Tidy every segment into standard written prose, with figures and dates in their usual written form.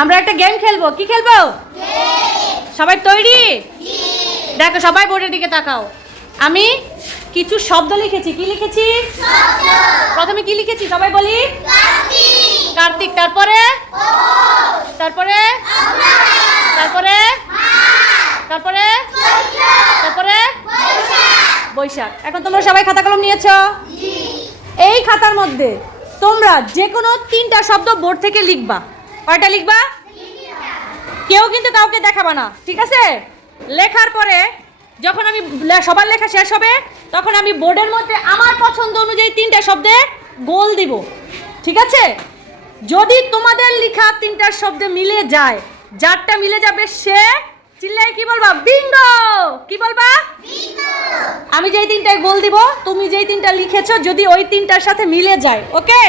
আমরা একটা গেম খেলবো। কি খেলবো? সবাই তৈরি? দেখো সবাই বোর্ডের দিকে তাকাও। আমি কিছু শব্দ লিখেছি। কি লিখেছি? প্রথমে কি লিখেছি সবাই বলি? কার্তিক। তারপরে তারপরে তারপরে তারপরে তারপরে বৈশাখ। এখন তোমরা সবাই খাতা কলম নিয়েছো? এই খাতার মধ্যে তোমরা যে কোনো 3টা শব্দ বোর্ড থেকে লিখবা। কয়টা লিখবা? কেউ কিন্তু কাউকে দেখাবা না, ঠিক আছে? লেখার পরে যখন আমি সবার লেখা শেষ হবে তখন আমি বোর্ডের মধ্যে আমার পছন্দ অনুযায়ী 3টা শব্দে গোল দিব, ঠিক আছে? যদি তোমাদের লেখা 3টা শব্দে মিলে যায়, যারটা মিলে যাবে সে চিল্লায় কি বলবা? বিঙ্গো। কি বলবা? আমি যেই 3টায় গোল দিব, তুমি যেই 3টা লিখেছো যদি ওই 3টার সাথে মিলে যায়, ওকে?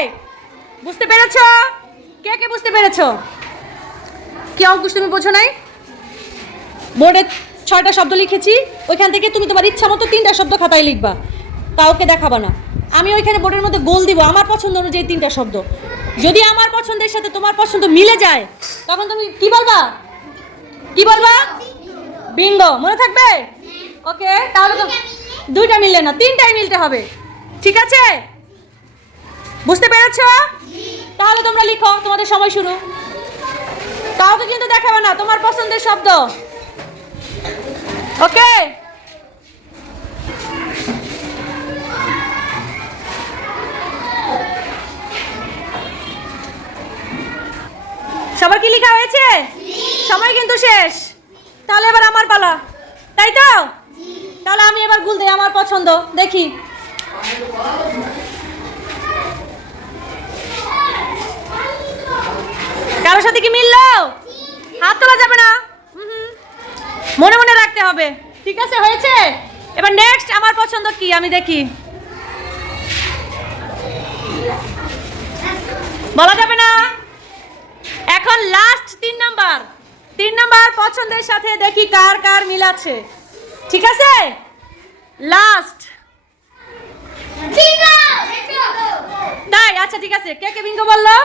বুঝতে পেরেছো? কে কে বুঝতে পেরেছো? কি অঙ্কুশ তুমি বোঝো নাই? বোর্ডে 6টা শব্দ লিখেছি, ওইখান থেকে তুমি তোমার ইচ্ছা মতো 3টা শব্দ খাতায় লিখবা, কাউকে দেখাবা না। আমি ওইখানে বোর্ডের মধ্যে গোল দিব আমার পছন্দ অনুযায়ী 3টা শব্দ। যদি আমার পছন্দের সাথে তোমার পছন্দ মিলে যায় তখন তুমি কি বলবা? কি বলবা? বিঙ্গো। মনে থাকবে? ওকে, তাহলে তো 2টা মিললে না, 3টাই মিলতে হবে, ঠিক আছে? বুঝতে পেরেছো? তাহলে তোমরা লিখো, তোমাদের সময় শুরু। কাউকে কিন্তু দেখাবে না, তোমার পছন্দের শব্দ, ওকে? সবার কি লেখা হয়েছে? সময় কিন্তু শেষ। তাহলে এবার আমার পালা, তাই তো? তাহলে আমি এবার গুল দেই আমার পছন্দ, দেখি। কারোর সাথে কি মিললো? হাত তোলা যাবে না, মনে মনে রাখতে হবে, ঠিক আছে? হয়েছে? এবার নেক্সট আমার পছন্দ কি আমি দেখি। বলা যাবে না। এখন লাস্ট 3 নাম্বার পছন্দের সাথে দেখি কার কার মিল আছে, ঠিক আছে? লাস্ট। তাই? আচ্ছা ঠিক আছে। কে কে বিঙ্গো বললো?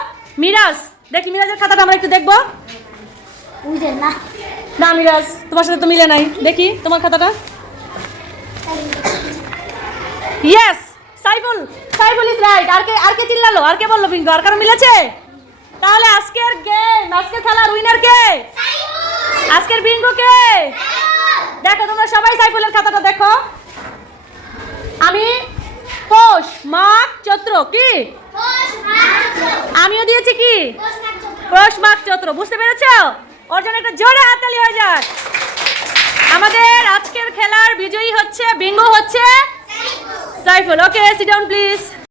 মিরাজ। দেখি মিরাজের খাতাটা আমরা একটু দেখবো। না মিরাজ, তোমার সাথে তো মিলে নাই। দেখি তোমার খাতাটা। Yes, Saiful. Saiful is right. আর কে চিল্লালো? আর কে বললো বিঙ্গো? আর কারো মিলেছে? তাহলে আজকের গেম, আজকের খেলার উইনার কে? আজকের বিঙ্গো কে? দেখো তোমরা সবাই সাইফুলের খাতাটা দেখো। আমি পৌষ মাঘ চৈত্র। কি? আমিও দিয়েছি কি? পৌষ মাঘ চৈত্র। বুঝতে পেরেছো? ওর জন্য একটা জোরে হাততালি হয়ে যাক। আমাদের আজকের খেলার বিজয়ী হচ্ছে, বিঙ্গো হচ্ছে সাইফুল। ওকে, সিট ডাউন প্লিজ।